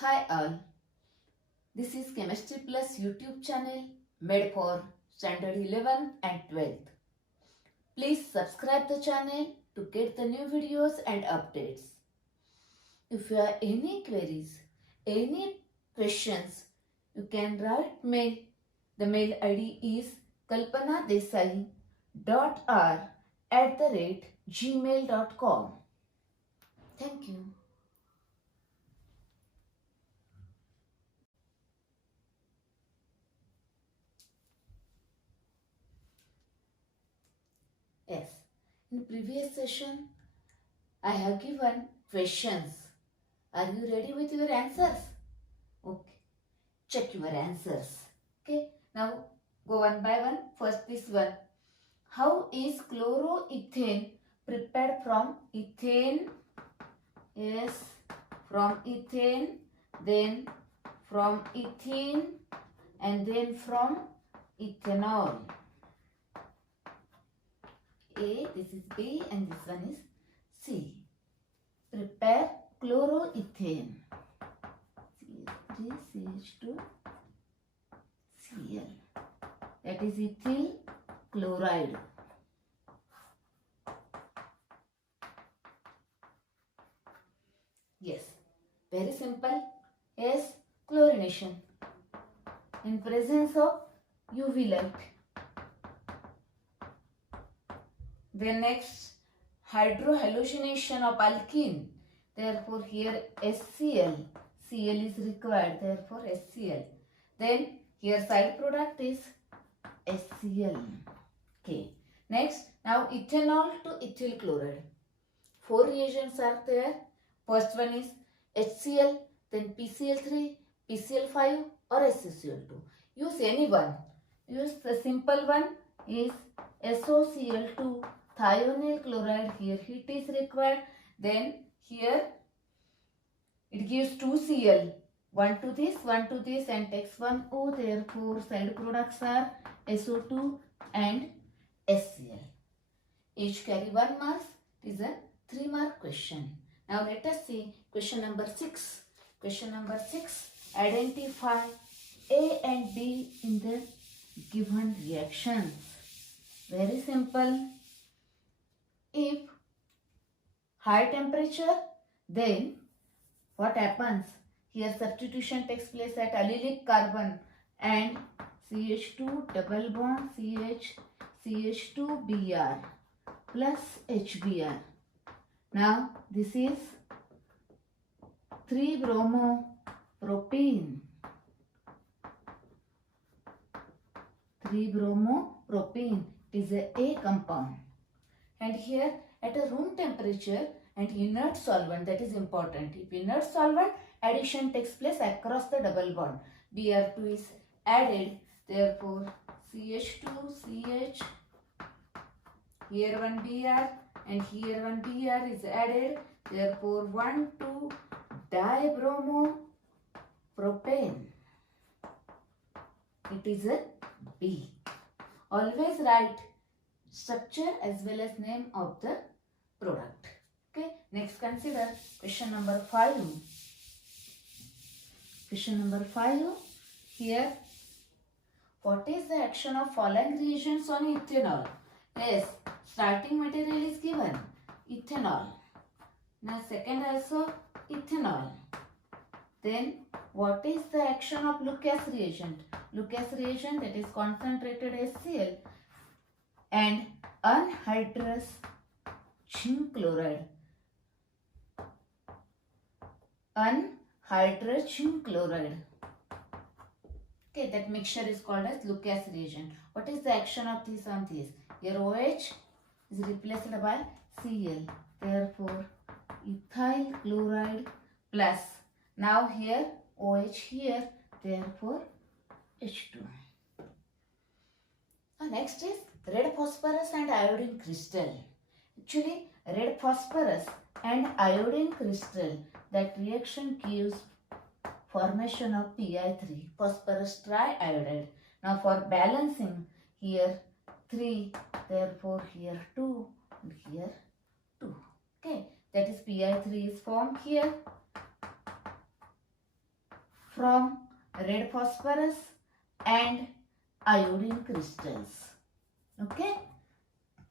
Hi all, this is Chemistry Plus YouTube channel made for Standard 11 and 12th. Please subscribe the channel to get the new videos and updates. If you have any queries, any questions, you can write mail. The mail ID is kalpanadesai.r@gmail.com. Thank you. Yes, in previous session, I have given questions. Are you ready with your answers? Okay, check your answers. Okay, now go one by one. First this one. How is chloroethane prepared from ethane? Yes, from ethane, then from ethene, and then from ethanol. A, this is B, and this one is C. Prepare chloroethane. CH3CH2Cl. That is ethyl chloride. Yes, very simple. Yes, chlorination in presence of UV light. Then next, hydrohalogenation of alkene. Therefore, here HCl. Cl is required. Therefore, HCl. Then here side product is HCl. Okay. Next, now ethanol to ethyl chloride. 4 reagents are there. First one is HCl, then PCl3, PCl5 or SiCl2. Use any one. Use the simple one is SOCl2, thionyl chloride. Here heat is required. Then here it gives 2Cl. One to this and takes 1 O. Therefore, side products are SO2 and HCl. Each carry 1 mark. It is a 3-mark question. Now let us see question number 6. Question number 6. Identify A and B in the given reactions. Very simple. If high temperature, then what happens? Here substitution takes place at allylic carbon and CH2 double bond CH2Br plus HBr. Now this is 3-bromopropene. 3-bromopropene is a compound. And here at a room temperature and inert solvent, that is important. If inert solvent, addition takes place across the double bond. Br2 is added. Therefore, CH2CH, here one Br and here one Br is added. Therefore, 1,2-dibromo-propane. It is a B. Always write structure as well as name of the product. Okay. Next, consider question number 5. Question number 5. Here, what is the action of following reagents on ethanol? Yes, starting material is given, ethanol. Now, second also ethanol. Then, what is the action of Lucas reagent? Lucas reagent, that is concentrated HCl and anhydrous zinc chloride. Anhydrous zinc chloride. Okay, that mixture is called as Lucas reagent. What is the action of this on this? Here OH is replaced by Cl. Therefore, ethyl chloride plus. Now here OH here. Therefore, H2. Next is red phosphorus and iodine crystal. Actually, red phosphorus and iodine crystal, that reaction gives formation of Pi3, phosphorus triiodide. Now for balancing, here 3, therefore here 2 and here 2. Okay, that is Pi3 is formed here. from red phosphorus and iodine crystals. Okay.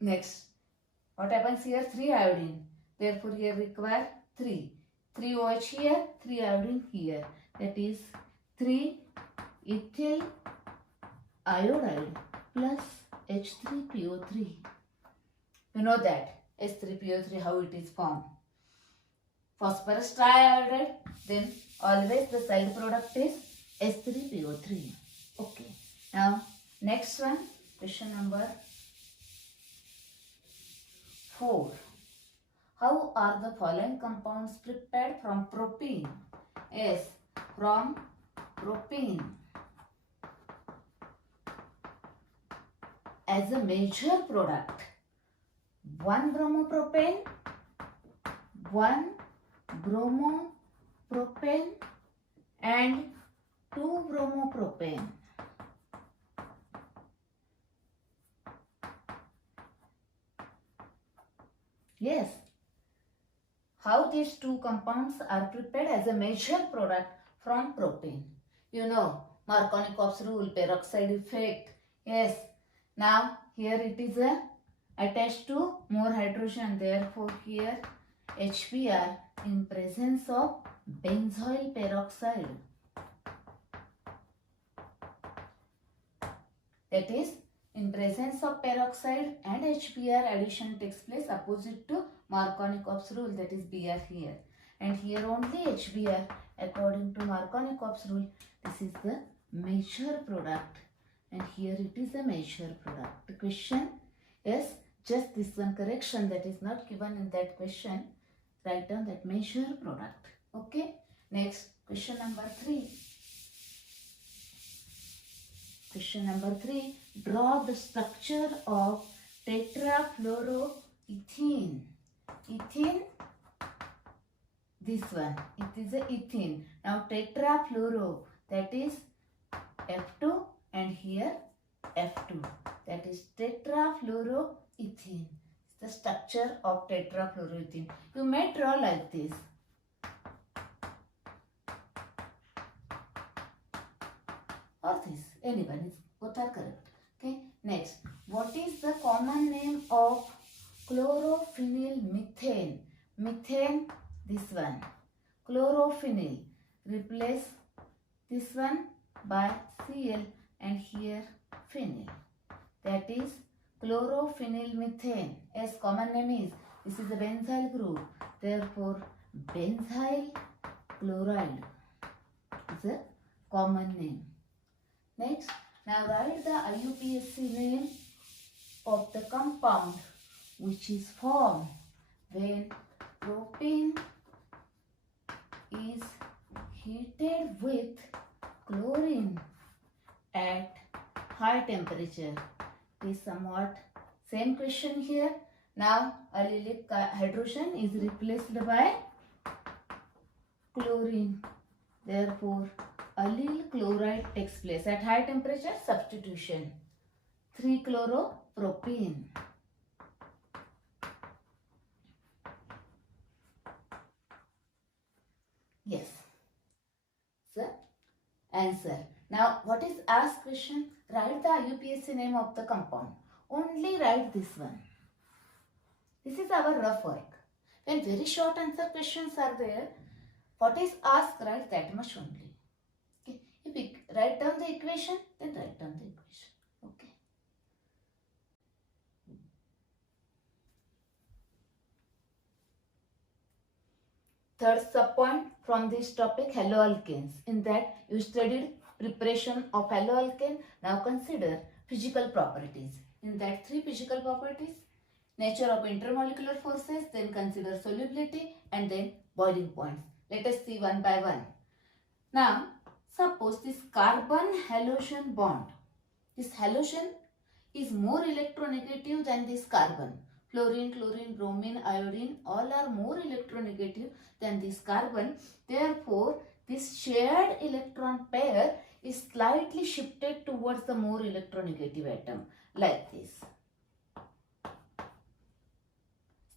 Next, what happens here? 3 iodine. Therefore, here require 3. 3 OH here, 3 iodine here. That is 3 ethyl iodide plus H3PO3. You know that H3PO3 how it is formed. Phosphorus triiodide, then always the side product is H3PO3. Okay. Now next one, question number 4. How are the following compounds prepared from propene? Yes, from propene as a major product. 1 bromopropane, 1 bromopropane and 2 bromopropane. Yes. How these two compounds are prepared as a major product from propane? You know, Markovnikov's rule, peroxide effect. Yes. Now, here it is attached to more hydrogen. Therefore, here HBr in presence of benzoyl peroxide. That is, in presence of peroxide and HBr, addition takes place opposite to Markovnikov's rule, that is Br here. And here only HBr, according to Markovnikov's rule, this is the major product. And here it is a major product. The question is just this one correction that is not given in that question. Write down that major product. Okay. Next, question number 3. Question number 3. Draw the structure of tetrafluoroethene. Ethene, this one, it is a ethene. Now tetrafluoro, that is F2 and here F2. That is tetrafluoroethene. The structure of tetrafluoroethene. You may draw like this. Or this, anyone, both are correct. Okay. Next, what is the common name of chlorophenyl methane? Methane, this one. Chlorophenyl. Replace this one by Cl and here phenyl. That is chlorophenyl methane. As common name is, this is a benzyl group. Therefore, benzyl chloride is a common name. Next, now write the IUPAC name of the compound which is formed when propane is heated with chlorine at high temperature. It is somewhat same question here. Now allylic hydrogen is replaced by chlorine. Therefore, allyl chloride takes place at high temperature. Substitution 3-chloropropene. Yes. So, answer. Now, what is asked question? Write the IUPAC name of the compound. Only write this one. This is our rough work. When very short answer questions are there, what is asked, write that much only. Okay. If we write down the equation, then write down the equation. Okay. Third subpoint from this topic, haloalkanes. In that you studied preparation of haloalkane. Now consider physical properties. In that 3 physical properties, nature of intermolecular forces, then consider solubility and then boiling points. Let us see one by one. Now, suppose this carbon halogen bond. This halogen is more electronegative than this carbon. Fluorine, chlorine, bromine, iodine, all are more electronegative than this carbon. Therefore, this shared electron pair is slightly shifted towards the more electronegative atom, like this.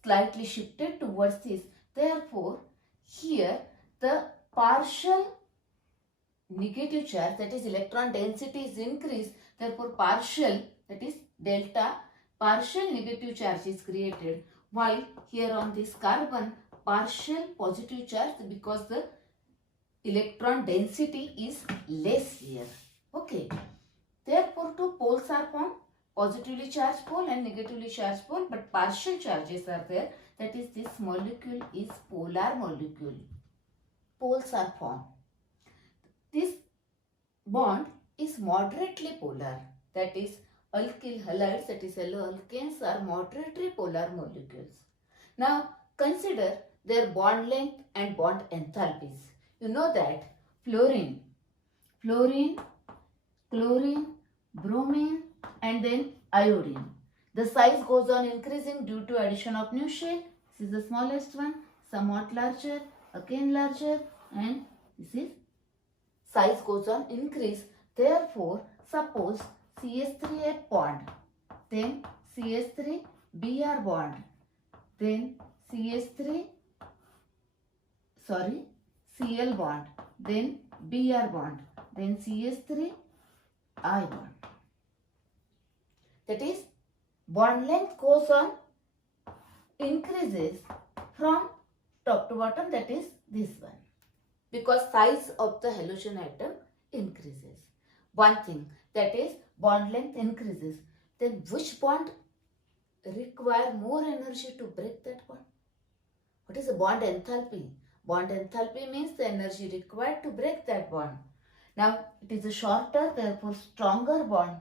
Slightly shifted towards this. Therefore, here the partial negative charge, that is electron density is increased, therefore partial, that is delta, partial negative charge is created, while here on this carbon partial positive charge because the electron density is less here. Okay. Therefore, two poles are formed, positively charged pole and negatively charged pole, but partial charges are there. That is, this molecule is polar molecule. Poles are formed. This bond is moderately polar. That is, alkyl halides, that is haloalkanes, are moderately polar molecules. Now, consider their bond length and bond enthalpies. You know that fluorine, chlorine, bromine, and then iodine. The size goes on increasing due to addition of new shell. This is the smallest one, somewhat larger, again larger, and this is size goes on increase. Therefore, suppose CH3F bond, then CH3Br bond, then Cl bond, then Br bond, then CH3I bond. That is, bond length goes on increases from top to bottom, that is this one, because size of the halogen atom increases. One thing, that is bond length increases. Then which bond require more energy to break that bond? What is the bond enthalpy? Bond enthalpy means the energy required to break that bond. Now it is a shorter, therefore stronger bond.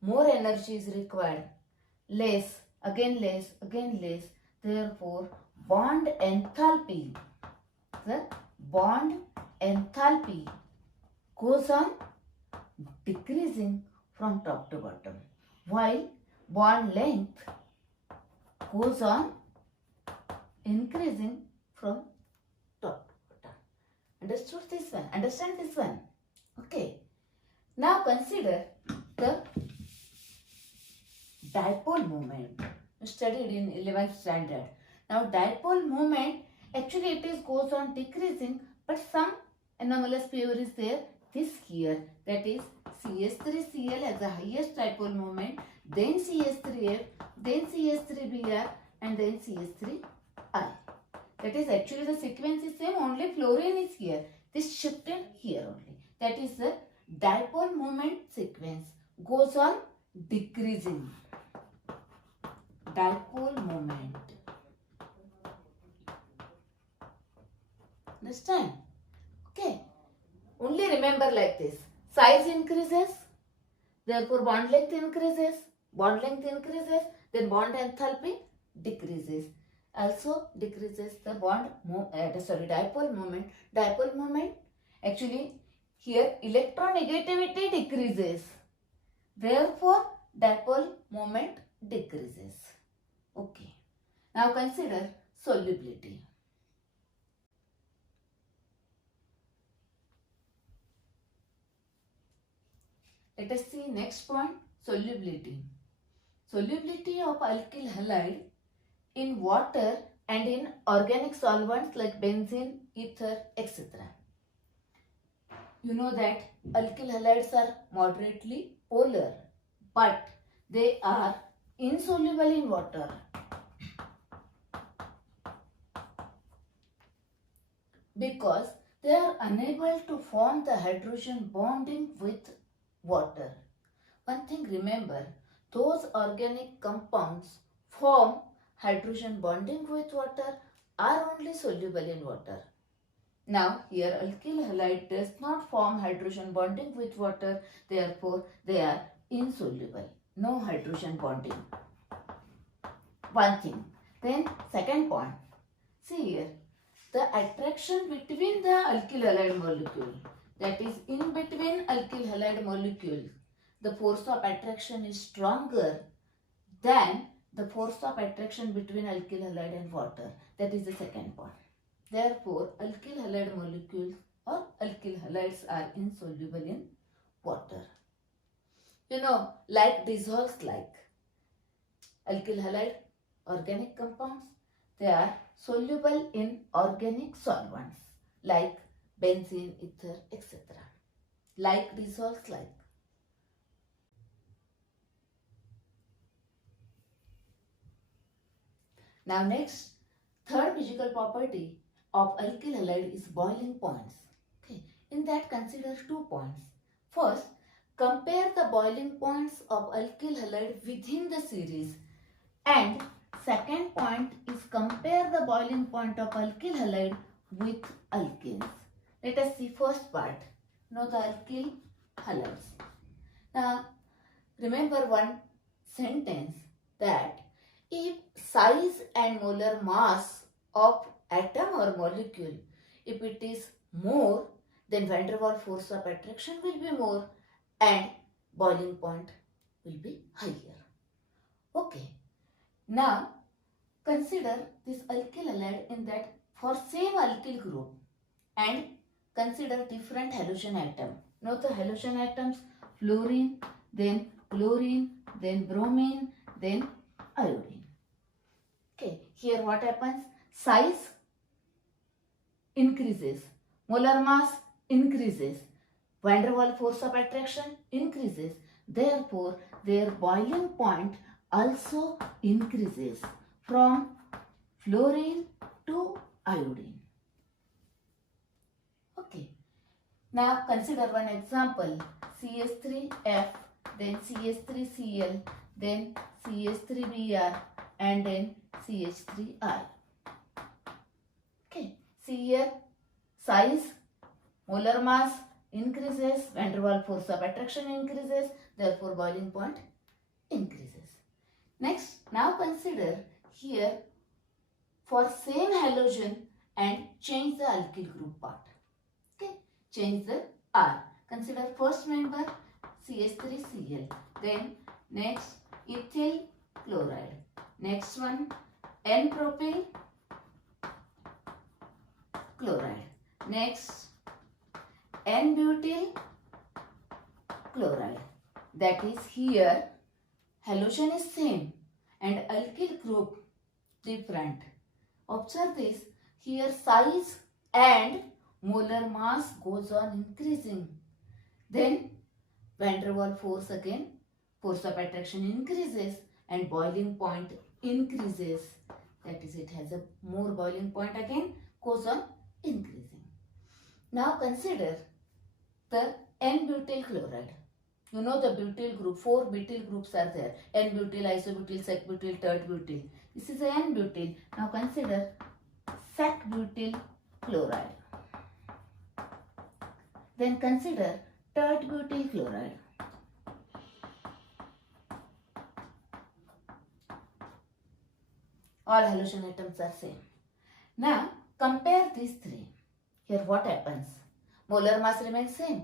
More energy is required. Less, again less, again less. Therefore bond enthalpy, the bond enthalpy goes on decreasing from top to bottom, while bond length goes on increasing from top to bottom. Understood this one? Understand this one? Okay. Now consider the dipole moment. Studied in 11th standard. Now dipole moment, actually it is goes on decreasing, but some anomalous behavior is there. This here, that is CH3Cl has the highest dipole moment, then CH3F, then CH3Br, and then CH3I. That is, actually the sequence is same, only fluorine is here. This shifted here only. That is the dipole moment sequence goes on decreasing. Dipole moment. Understand? Okay. Only remember like this. Size increases, therefore bond length increases. Bond length increases, then bond enthalpy decreases. Also decreases the dipole moment. Dipole moment, actually here electronegativity decreases. Therefore dipole moment decreases. Okay. Now consider solubility. Let us see next point, solubility. Solubility of alkyl halide in water and in organic solvents like benzene, ether, etc. You know that alkyl halides are moderately polar, but they are insoluble in water. Because they are unable to form the hydrogen bonding with water. One thing remember, those organic compounds form hydrogen bonding with water are only soluble in water. Now here alkyl halide does not form hydrogen bonding with water, therefore they are insoluble, no hydrogen bonding. One thing. Then second point, see here, the attraction between the alkyl halide molecule, that is in between alkyl halide molecules, the force of attraction is stronger than the force of attraction between alkyl halide and water. That is the second point. Therefore, alkyl halide molecules or alkyl halides are insoluble in water. You know, like dissolves like alkyl halide organic compounds, they are soluble in organic solvents like benzene, ether, etc. Like dissolves like. Now next, third physical property of alkyl halide is boiling points. Okay. In that, consider 2 points. First, compare the boiling points of alkyl halide within the series, and second point is compare the boiling point of alkyl halide with alkenes. Let us see first part. Know the alkyl halides. Now remember one sentence that if size and molar mass of atom or molecule, if it is more, then van der Waals force of attraction will be more and boiling point will be higher. Okay. Now consider this alkyl halide in that for same alkyl group and consider different halogen atom. Note the halogen atoms: fluorine, then chlorine, then bromine, then iodine. Okay, here what happens? Size increases, molar mass increases, van der Waals force of attraction increases. Therefore, their boiling point also increases from fluorine to iodine. Okay. Now consider one example: CH3F, then CH3Cl, then CH3Br, and then CH3I. Okay. See here, size, molar mass increases, van der Waals force of attraction increases, therefore boiling point increases. Next, now consider here for same halogen and change the alkyl group part. Okay, change the R. Consider first member CH3Cl, then next ethyl chloride, next one N-propyl chloride, next N-butyl chloride. That is, here halogen is same and alkyl group different. Observe this, here size and molar mass goes on increasing. Then van der Waals force again, force of attraction increases and boiling point increases. That is, it has a more boiling point again, goes on increasing. Now consider the N-butyl chloride. You know the butyl group, 4 butyl groups are there. N-butyl, isobutyl, sec-butyl, tert-butyl. This is the N-butyl. Now consider sec-butyl chloride. Then consider tert-butyl chloride. All halogen atoms are same. Now compare these three. Here what happens? Molar mass remains same.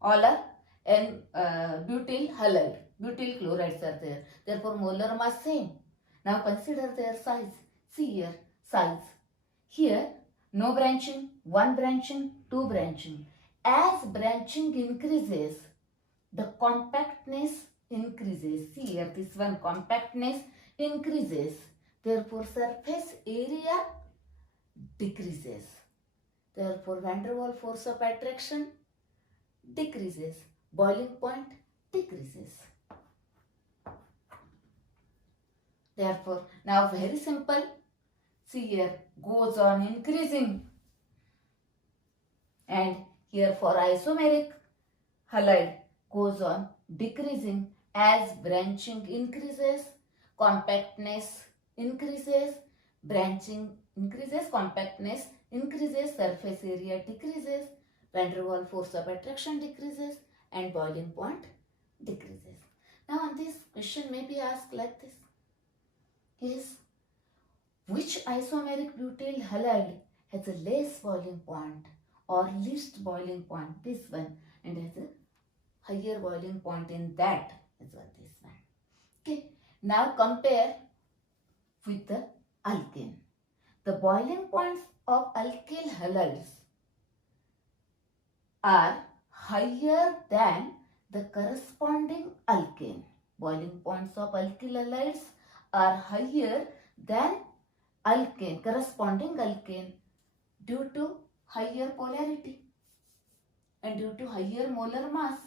All are butyl halide, butyl chlorides are there. Therefore molar mass same. Now consider their size. See here, size. Here no branching, one branching, two branching. As branching increases, the compactness increases. See here, this one compactness increases. Therefore surface area decreases. Therefore van der Waals force of attraction decreases. Boiling point decreases. Therefore, now very simple. See here, goes on increasing. And here for isomeric halide goes on decreasing as branching increases, compactness increases, branching increases, compactness increases, surface area decreases, van der Waals force of attraction decreases, and boiling point decreases. Now this question may be asked like this: is which isomeric butyl halide has a less boiling point or least boiling point? This one, and has a higher boiling point in that as well, this one. Okay, now compare with the alkane. The boiling points of alkyl halides are higher than the corresponding alkane. Boiling points of alkyl halides are higher than alkane, corresponding alkane, due to higher polarity. and due to higher molar mass.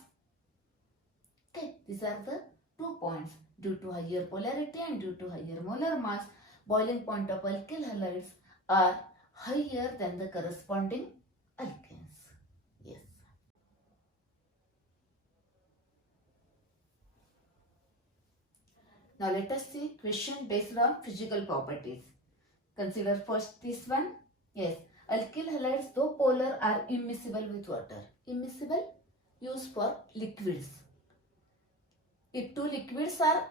Okay, these are the 2 points. Due to higher polarity and due to higher molar mass, boiling point of alkyl halides are higher than the corresponding alkanes. Yes. Now let us see question based on physical properties. Consider first this one. Yes, alkyl halides though polar are immiscible with water. Immiscible, used for liquids. If two liquids are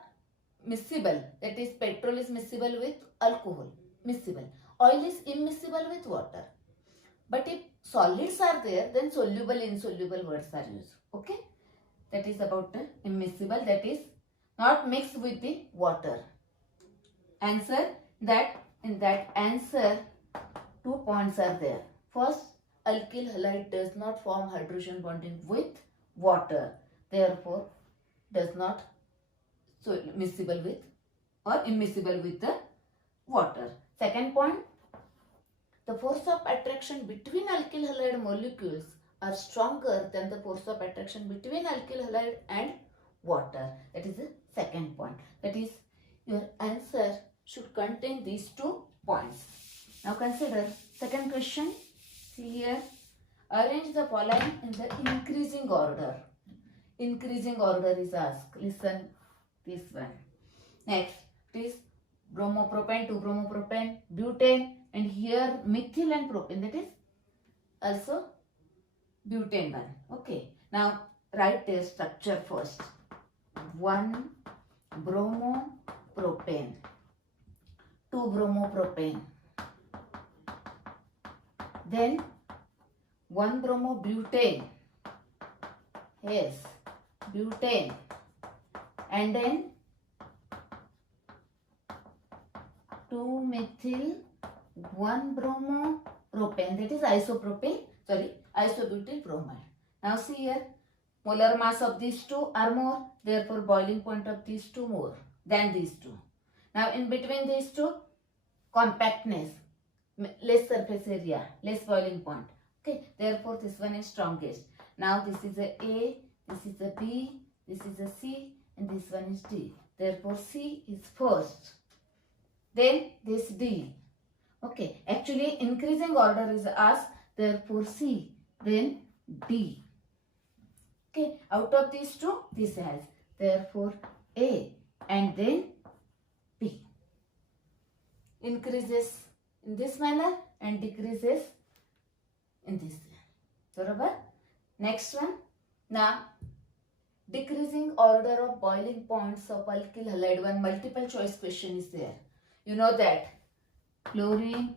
miscible, that is petrol is miscible with alcohol, miscible. Oil is immiscible with water. But if solids are there, then soluble, insoluble words are used. Okay, that is about the immiscible, that is not mixed with the water. Answer that in that answer 2 points are there. First, alkyl halide does not form hydrogen bonding with water, therefore does not so miscible with or immiscible with the water. Second point, the force of attraction between alkyl halide molecules are stronger than the force of attraction between alkyl halide and water. That is the second point. That is, your answer should contain these 2 points. Now consider second question. See here, arrange the following in the increasing order. Increasing order is asked. Listen this one. Next is bromopropane, 2-bromopropane, butane, and here methyl and propane, that is also butane one. Okay. Now write their structure first. 1-bromopropane, 2-bromopropane, then 1-bromobutane. Yes, butane, and then 2-methyl 1-bromopropane, that is isobutyl bromide. Now see here, molar mass of these two are more, therefore boiling point of these two more than these two. Now in between these two, compactness, less surface area, less boiling point. Okay, therefore this one is strongest. Now this is a A, this is a B, this is a C, and this one is D. Therefore C is first. Then this D. Okay, actually increasing order is asked, therefore C, then D. Okay, out of these two, this has, therefore A, and then B. Increases in this manner and decreases in this manner. Next one. Now, decreasing order of boiling points of alkyl halide. One multiple choice question is there. You know that chlorine,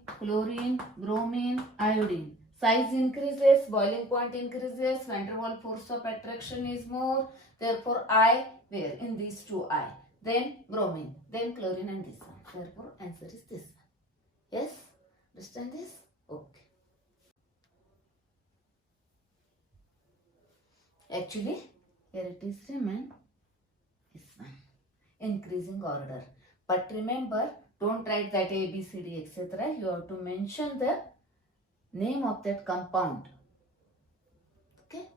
bromine, iodine. Size increases, boiling point increases, van der Waals force of attraction is more. Therefore, I where in these two I. Then bromine, then chlorine, and this one. Therefore, answer is this one. Yes? Understand this? Okay. Actually, here it is remain this one. Increasing order. But remember, don't write that A, B, C, D, etc. You have to mention the name of that compound. Okay?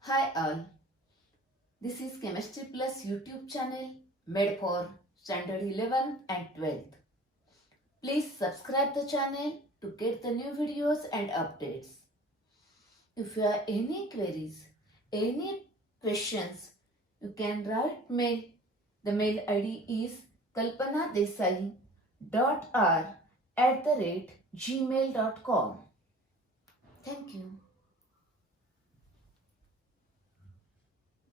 Hi all. This is Chemistry Plus YouTube channel made for Standard 11 and 12th. Please subscribe the channel to get the new videos and updates. If you have any queries, any questions, you can write mail. The mail ID is kalpanadesai.r@gmail.com. Thank you.